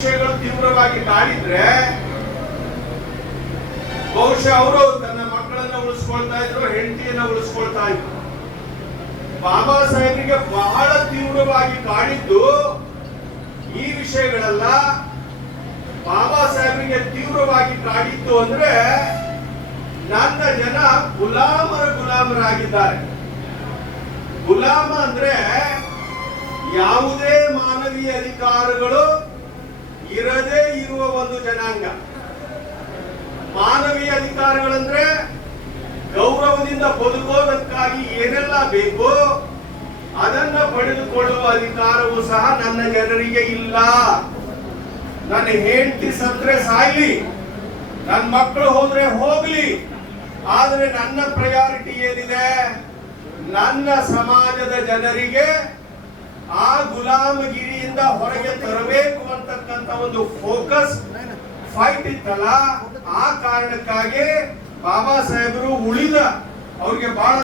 ವಿಷಯಗಳು ತೀವ್ರವಾಗಿ ಕಾಡಿದ್ರೆ ಬಹುಶಃ ಅವರು ತನ್ನ ಮಕ್ಕಳನ್ನ ಉಳಿಸ್ಕೊಳ್ತಾ ಇದ್ರು, ಹೆಂಡತಿಯನ್ನ ಉಳಿಸ್ಕೊಳ್ತಾ ಇದ್ರು. ಬಾಬಾ ಸಾಹೇಬರಿಗೆ ಬಹಳ ತೀವ್ರವಾಗಿ ಕಾಡಿದ್ದು ಈ ವಿಷಯಗಳೆಲ್ಲ. ಬಾಬಾ ಸಾಹೇಬರಿಗೆ ತೀವ್ರವಾಗಿ ಕಾಡಿದ್ದು ಅಂದ್ರೆ ನನ್ನ ಜನ ಗುಲಾಮರಾಗಿದ್ದಾರೆ. ಗುಲಾಮ ಅಂದ್ರೆ ಯಾವುದೇ ಮಾನವೀಯ ಅಧಿಕಾರಗಳು ಇರದೇ ಇರುವ ಒಂದು ಜನಾಂಗ. ಮಾನವೀಯ ಅಧಿಕಾರಗಳಂದ್ರೆ ಗೌರವದಿಂದ ಬದುಕೋದಕ್ಕಾಗಿ ಏನೆಲ್ಲ ಬೇಕು ಅದನ್ನ ಪಡೆದುಕೊಳ್ಳುವ ಅಧಿಕಾರವೂ ಸಹ ನನ್ನ ಜನರಿಗೆ ಇಲ್ಲ. ನನ್ನ ಹೆಂಡತಿ ಸತ್ರೆ ಸಾಯ್ಲಿ, ನನ್ನ ಮಕ್ಕಳು ಹೋದ್ರೆ ಹೋಗ್ಲಿ, ಆದ್ರೆ ನನ್ನ ಪ್ರಯಾರಿಟಿ ಏನಿದೆ, ನನ್ನ ಸಮಾಜದ ಜನರಿಗೆ ಆ ಗುಲಾಮಗಿರಿಯಿಂದ ಹೊರಗೆ ತರಬೇಕು ಅಂತಕ್ಕಂಥ ಒಂದು ಫೋಕಸ್ ಫೈಟ್ ಇತ್ತಲ್ಲ. ಆ ಕಾರಣಕ್ಕಾಗಿ ಬಾಬಾ ಸಾಹೇಬರು ಅವ್ರಿಗೆ ಬಹಳ